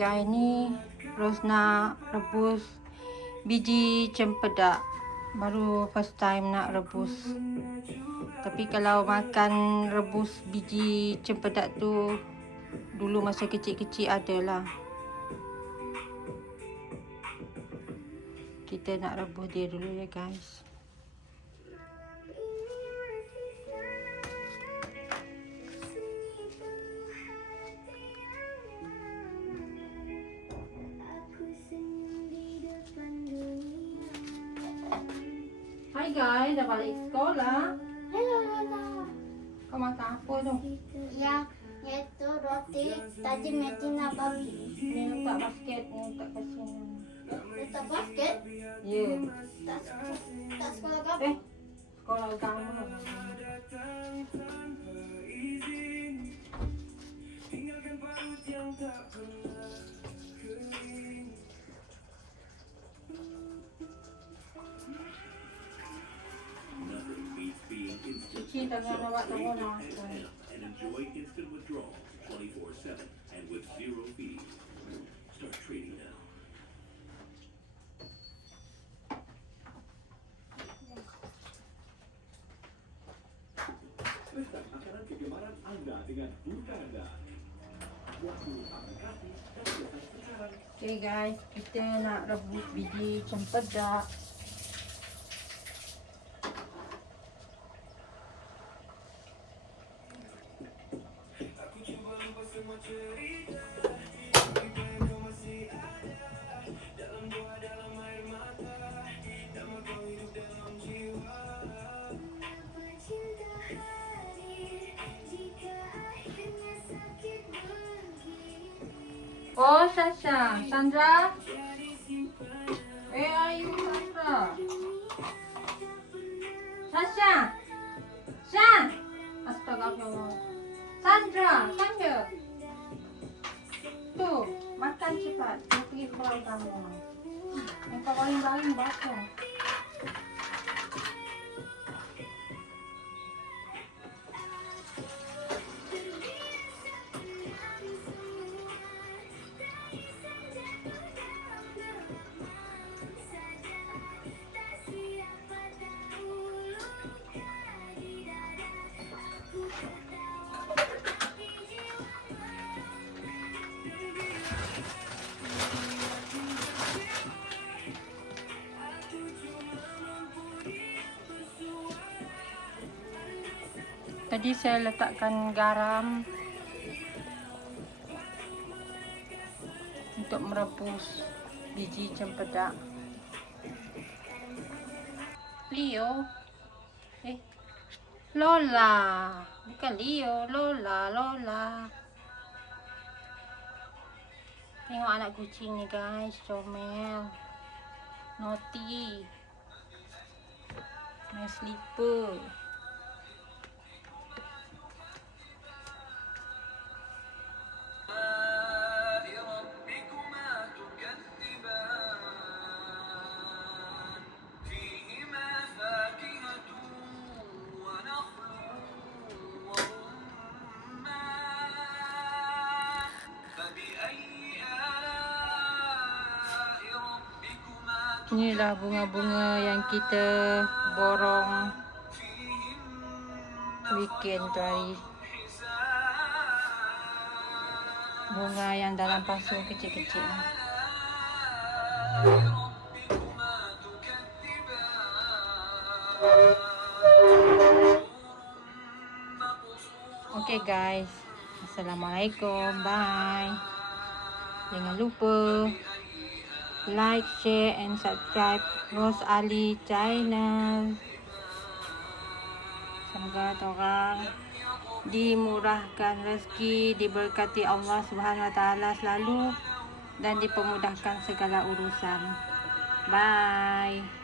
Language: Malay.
Ya, ini Rosna rebus biji cempedak. Baru first time nak rebus. Tapi kalau makan rebus biji cempedak tu dulu masa kecil-kecil adalah. Kita nak rebus dia dulu ya guys. Hai guys, dah balik sekolah. Hello, Lola. Kau makan apa tu? Yang itu roti tadi Medina babi. Ni letak basket, ni letak kat sini. Letak basket. Ya. Tak sekolah kau. Sekolah agama. Cuci tangan awak tak boleh. And enjoy instant withdrawal 24/7 and with zero fees. Start trading now. Periksa makanan kegemaran Anda dengan Bukanda. Waktu aplikasi dan pesan sekarang. Okay guys, kita nak rebus biji cempedak. Oh, Sasha, Sandra. Where are you, Sandra? Sasha, Shan. Astagfirullah. Sandra, come here. Tu, makan cepat. Nak pergi sekolah kamu. Yang kau baring-baring basah. Tadi saya letakkan garam untuk merebus biji cempedak. Leo, Lola, bukan Leo, Lola. Tengok anak kucing ni guys, comel, naughty, my sleeper. Inilah bunga-bunga yang kita borong weekend tu hari. Bunga yang dalam pasu kecil-kecil. Okay guys, Assalamualaikum, bye. Jangan lupa like, share and subscribe Rose Ali channel. Semoga orang dimurahkan rezeki, diberkati Allah Subhanahu Wa Taala selalu dan dipermudahkan segala urusan. Bye.